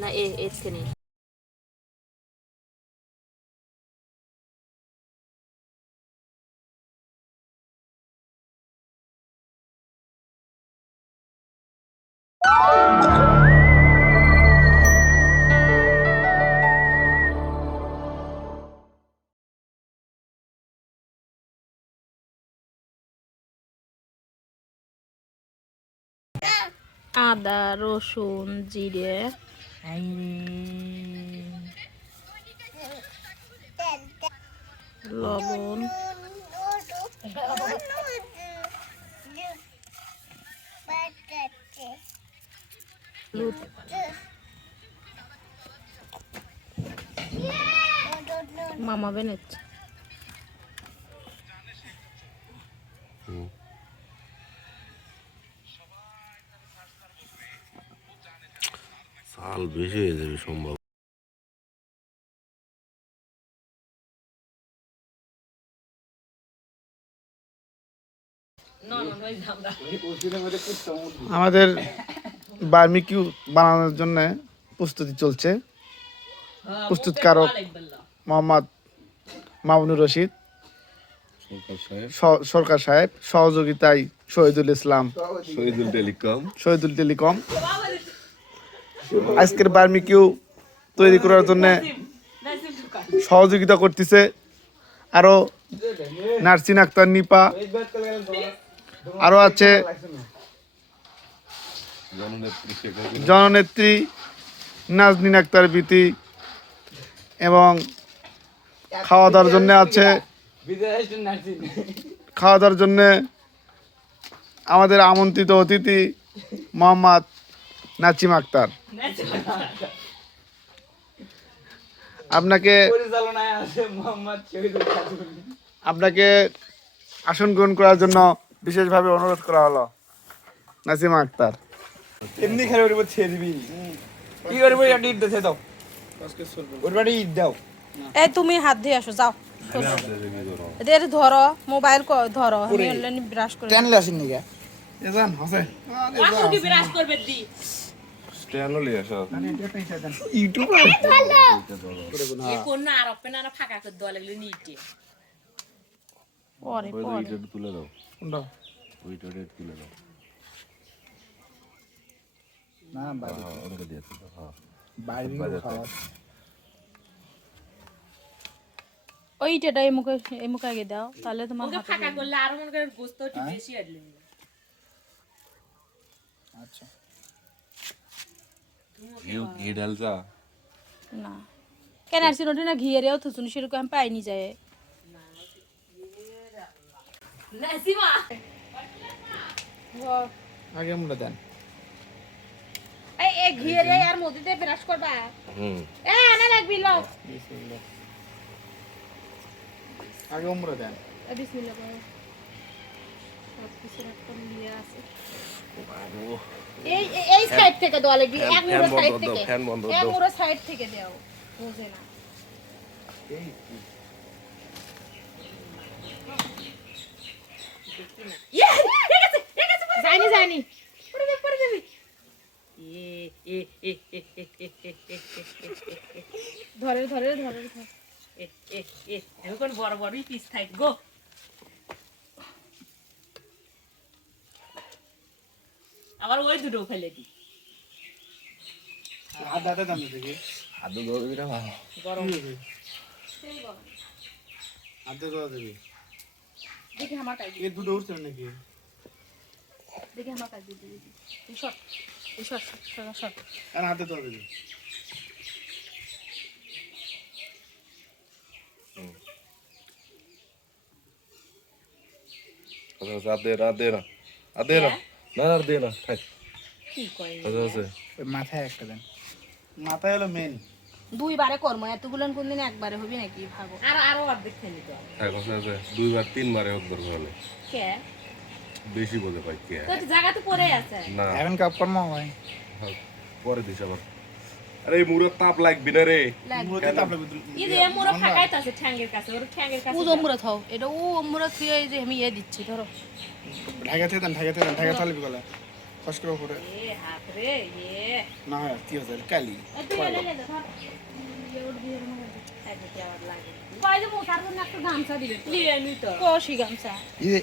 না এর থেকে আদা রসুন জিরে লবণ মামা বেনেচ্ছে সাল বেশি হয়ে যাবে সম্ভব। আমাদের বারবিকিউ বানানোর জন্য প্রস্তুতি চলছে। প্রস্তুতকারক মোহাম্মদ মামুনুর রশিদ সরকার সাহেব, সহযোগিতায় শহীদুল ইসলাম, শহীদুল টেলিকম। আজকের বারবিকিউ তৈরি করার জন্য সহযোগিতা করতেছে আরো নার্সিন আক্তার নিপা, আরো আছে জননেত্রী নাজনীন আক্তার বিতি, এবং খাওয়া দাওয়ার জন্য আছে আমাদের আমন্ত্রিত অতিথি মোহাম্মদ নাচিম আক্তার। আপনাকে আসন গ্রহণ করার জন্য বিশেষভাবে অনুরোধ করা হলো। নাসিমা আক্তার এমনি খেলে ওর উপর ছেড়ে দিবি কি করবো ইট দে দাও ওর বাড়ি ইট দাও এই তুমি হাত দিয়ে আসো যাও এদের ধরো মোবাইল ধরো আমি অনলাইন ব্রাশ করে টানলে আসেন নি কে এজান হাসে আসো কি ব্রাশ করবে দি স্ট্যান্ডও লিয়ে আসো। ইউটিউব এ কোন না আর ওপেন আর ফাঁকা করে দেওয়া লাগলো নিতে পরে ওই পরে ইটা তুলে দাও, কোনটা ওইটা তুলে দাও। না বাইরে ওটা দিয়ে দাও। হ্যাঁ বাইরে খাওয়া ওইটাটা এই মুখে আগে দাও তাহলে তোমার হাতে ফাঁকা করলে আর মনে করে গোস্ত একটু বেশি আসলে আচ্ছা ঘি ডালছা না কেন আর সিনোটি না ঘিয়েরেও তো শুনি সেরকম আমি পাইনি যায় নাসিমা আগে আমরা দেন এই ঘিয়েরে আর মধ্যে ব্রাশ করবা এ আনা লাগবি লও আগে আমরা দেন বিসমিল্লাহ করো সব কিছু একটা নিয়ে আছে এই সাইড থেকে দেওয়া লাগবে এক মুড়ো সাইড থেকে ফ্যান বন্ধ এক দাও। মুড়ো সাইড থেকে দাও বুঝে না জানি জানি পড়ে যাবি ধরে ধরে ধরে এখন বড় বড়ই পিস থাক গো আবার ওই দুটো ফেলে দি হাত দাদা দাম দেখি আদু দাও দিবি না গরম হাত দাদা দেবি দেখি আমার কাজ এই দুটো উঠছে নাকি দেখি আমার কাজ দিতে দেখি এই শট আর হাতে দাও দেবি আদে না না আর দে না থাক। কি কয় আছে মাথায় একটা দেন মাথায় হলো মেন দুইবারে কর্ম এতগুলো কোনদিন একবারে হবে নাকি ভাগো আরো অর্ধেক খেলি তো থাক আছে দুইবার তিনবারে হোক দরকার হলে কে বেশি বোঝে পাই কে তো জায়গা তো পড়ে আছে না এখন কাপ কর্ম হয় পরে দিস আবার। আরে এই মুড়ের তাপ লাগবি না রে। মুরতে তাপ লাগবে এই যে মোরা ফাঁকাইতে আছে ঠ্যাঙ্গের কাছে ওর ঠ্যাঙ্গের কাছে ও জমুরা থাও এটা ও মোরা থিয়ে এই যে আমি দিচ্ছি ধরো ঢাকা থেকে দেন ঢাকা থেকে ঢাকা চালিয়ে গেলে ফস করে উপরে এ হাত রে এ না হয় কি হচ্ছে কালি তুই এলে লে ধর ইয়ে উঠ দিয়ে মনে হয় আগে কি আবার লাগে কই যে মোটার জন্য একটা গামছা দিবে লিয়ে নি তো কোশি গামছা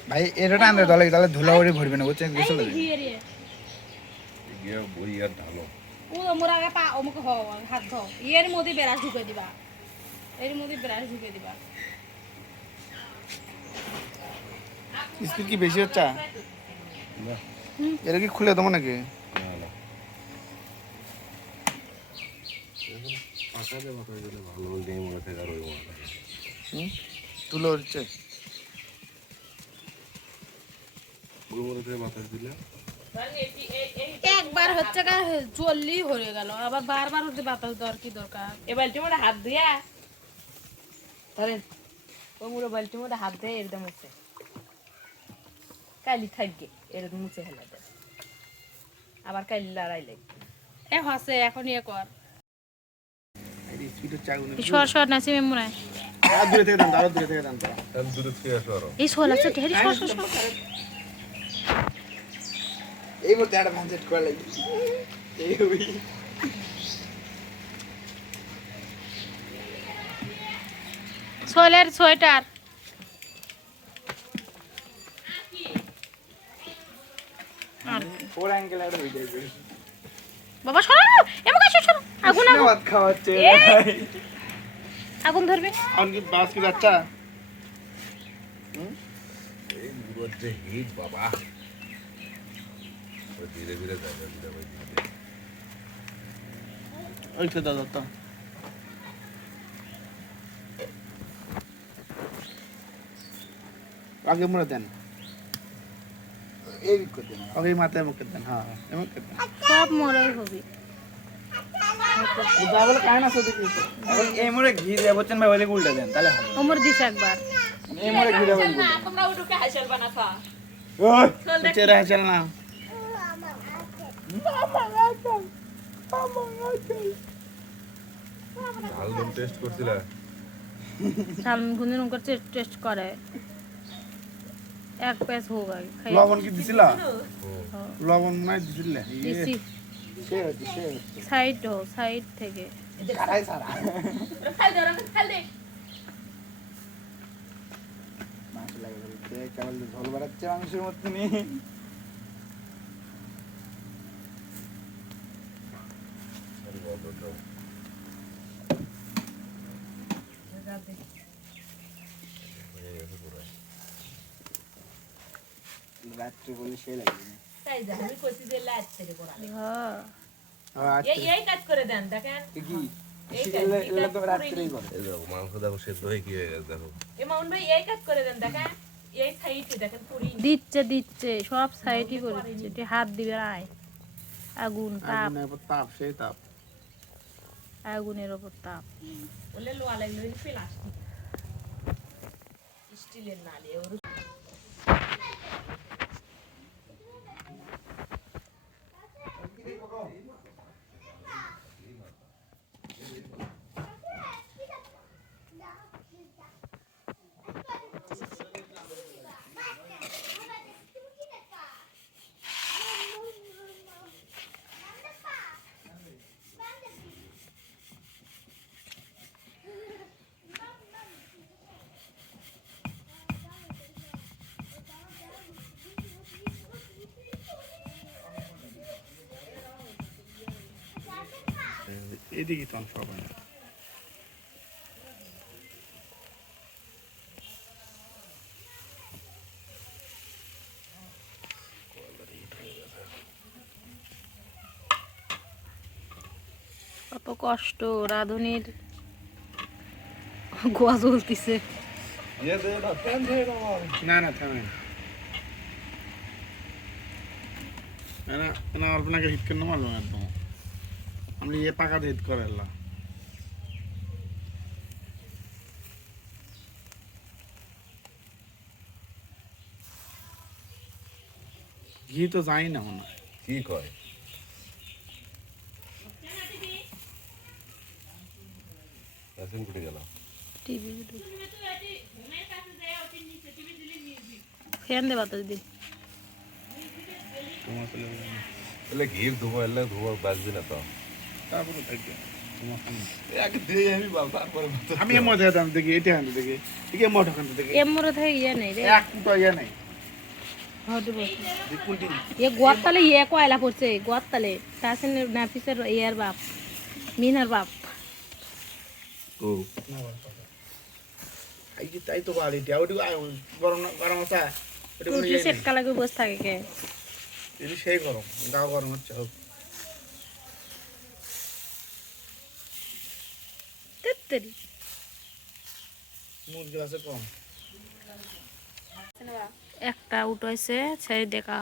ভাই এটা টান দে তাহলে ধুলা উড়ে ভরবে না বুঝছেন এই ঘিয়ে রে গিয়ে বই আর ঢালো ও মোর আগে পা ওমকে হ হাত ধো এর মধ্যে বেরাস ঢুকে দিবা এর মধ্যে বেরাস ঢুকে দিবা স্পিড কি বেশি হচ্ছে না এটা কি খুলে দেবো নাকি না না পাকা দেওয়া হয়ে গেলে ভালো দিয়ে মনে থেকে আর ওই মনে তুলে উঠছে ওই মনে থেকে বাতাস দিলে একবার হচ্ছে কা জললি হয়ে গেল আবার বারবার হতে বাতাস দেওয়ার কি দরকার এবার তুমি হাত দিয়া ধরেন ও মুড়ো বালতি মধ্যে হাত দিয়ে এরকম হচ্ছে কালি থাকবে এরকম মুছে হেলা দেয় আবার কালি লড়াই লাগবে এ হসে এখন ইয়ে কর স্পিড হচ্ছে আগুনে সর সর নাসি মেমুনায় আর দূরে থেকে দাম আরো দূরে থেকে দাম তোরা তাহলে দূরে থেকে আসো আরো এই সোলা চটে হেরি সর সর সর এই মুহূর্তে একটা ভাঞ্জেট করা লাগবে এই হবি সোলের সোয়েটার ফোর অ্যাঙ্গেল একটা হয়ে যাবে বাবা সরো এমন কাছে সরো আগুন আগুন ভাত খাওয়াচ্ছে আগুন ধরবে আর কি বাস কি বাচ্চা এই মুরোর যে হিট বাবা ওই ধীরে ধীরে যাবে ধীরে ধীরে ওইটা দাদা তো আগে মরে দেন এই করে দেন আগে মাথায় মুখে দেন হ্যাঁ এমন করে দেন সব মরাই হবে যা বলে কায় না সদি কি এই মোড়ে ঘি দিয়ে বলছেন ভাই বলে উল্টা দেন তাহলে হবে ওমর দিছে একবার এই মরে ঘিরে বল না তোমরা উঠুকে হাসল বানাফা ওই চেরা চল না ঝাল নুন টেস্ট করছিলা চাল গুনে নঙ্কর টেস্ট করে এক পেস হোক আগে খাই লবণ কি দিছিলা লবণ নাই দিছিলে দিছি সে হচ্ছে সে হচ্ছে সাইড থেকে কারাই সারা খাল দে ওরা খাল দে মাছ লাগে বলতে কেবল ঝোল বাড়াচ্ছে মাংসের মতো নেই রাত্রে বলে সে লাগে তাই যা আমি কইছি যে লাইট থেকে করা হ্যাঁ এই কাজ করে দেন দেখেন কি এই শীতকালে এগুলো তো রাত্রেই করে এই দেখো মাংস দেখো সেদ্ধ হয়ে কি হয়ে গেছে দেখো মাউন ভাই এই কাজ করে দেন দেখেন এই সাইডে দেখেন পুরি দিচ্ছে সব সাইডই করে দিচ্ছে তুই হাত দিবে আয় আগুন তাপ আগুনের উপর তাপ সেই তাপ আগুনের ওপর তাপ বলে লোয়া লাগলো এই প্লাস্টিক স্টিলের নালে ওর এদিকে তো সবাই কত কষ্ট রাধুনির গোয়া জ্বলতিছে ইয়ে দে না ফ্যান দে না না থামেন না না আপনাকে হিট করতে মারলো একদম আমরা ये পাকা হিট করে আল্লাহ ঘি তো যাই না মনে হয় কি কয় এখন কুটে গেল টিভি ফ্যান দে বাতাস দি তোমার চলে এলে ঘির ধুবো এলে ধুবো বাজবি না তো তারপরে থাকবে এক দিয়ে আমি বাবা তারপরে আমি এর মধ্যে দাম দেখি এটা হাতে দেখি ঠিক আছে মোটা খান দেখি এমরে থেকে ইয়ে নেই রে এক ফুটা ইয়া নাই হদে বস দেখুনটি ये गोतले ये कोयला पड़ছে गोतले तासे नाफिसर यार बाप মিনার বাপ ও এই যে তাই তো বাড়ি এটা ওটি গরম গরম আছে ওটি কোনো তুই ইয়ে সেট নেই। কালা করে বস থাকে কে এটি সেই গরম গাও গরম হচ্ছে হোক তেতরি মুরগি আছে কম একটা উঠাইছে ছেড়ে দেখা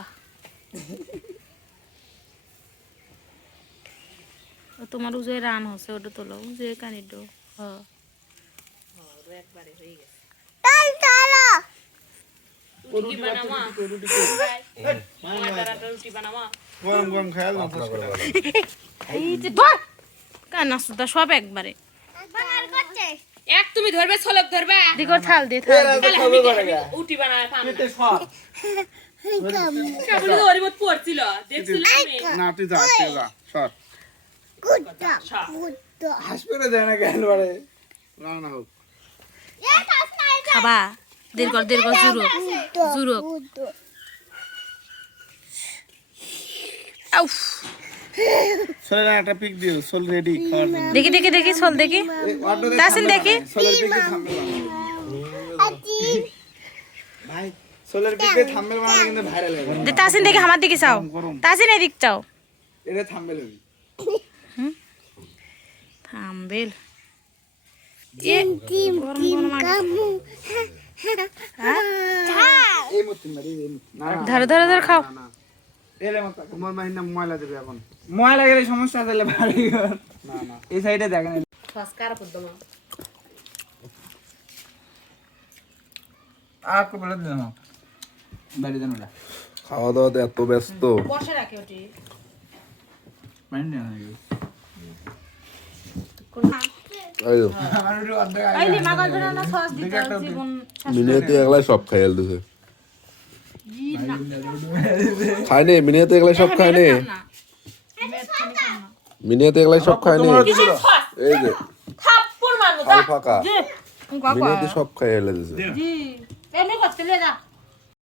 ও তোমার উজে রান হচ্ছে ওটা তোলো উজে কানিডো হ্যাঁ একবারে হয়ে গেছে রুটি বানামা রুটি বানামা গরম গরম খেয়াল না এই যে ধর কানা সুদা সব একবারে এক তুমি ধরবে ছলক ধরবে দিগো থাল দে থাল উটি বানায় পাম পেটে সব বলে ওর মত পড়ছিল দেখছিল তুমি না তুই যা সর হাসপাতালে যায় না কেন বারে না হোক খাবা দীর্ঘ জুরো জুরো আউফ চলে না একটা পিক দিও সোল রেডি খাওয়ার জন্য দেখি দেখি দেখি চল দেখি তাসিন দেখি সোলের পিকে থাম্বনেল ভাই সোলের পিকে থাম্বনেল বানালে কিন্তু ভাইরাল হবে দে তাসিন দেখি আমার দিকে চাও তাসিন এদিক চাও এটা থাম্বনেল হবে থামবেল এ গরম এই মত মারি না ধরে ধরে ধরে খাও না এলে মত তোমার মাইনা ময়লা দেবে এখন ময়লা গেলে সমস্যা আছে ভারী না না এই সাইডে দেখেন সংস্কার পদ্মা आपको बोला देना बैठ जाना ना খাওয়া দাওয়াতে এত ব্যস্ত বসে রাখে ওটি मैंने जाना है এই তো, हमारे जो अंदर আইলি মাগাল না সস দিতে জীবন মিনিয়াতে একলাই সব খাইল দিছে জি না খায় নে মিনিয়াতে একলাই সব খায় নে মিনিয়াতে একলাই সব খায় নে এই যে থাপ্পড় মারবো থাল ফাঁকা জি মিনিয়াতে সব খাই এলে দিছে জি এমনি করতে লে যা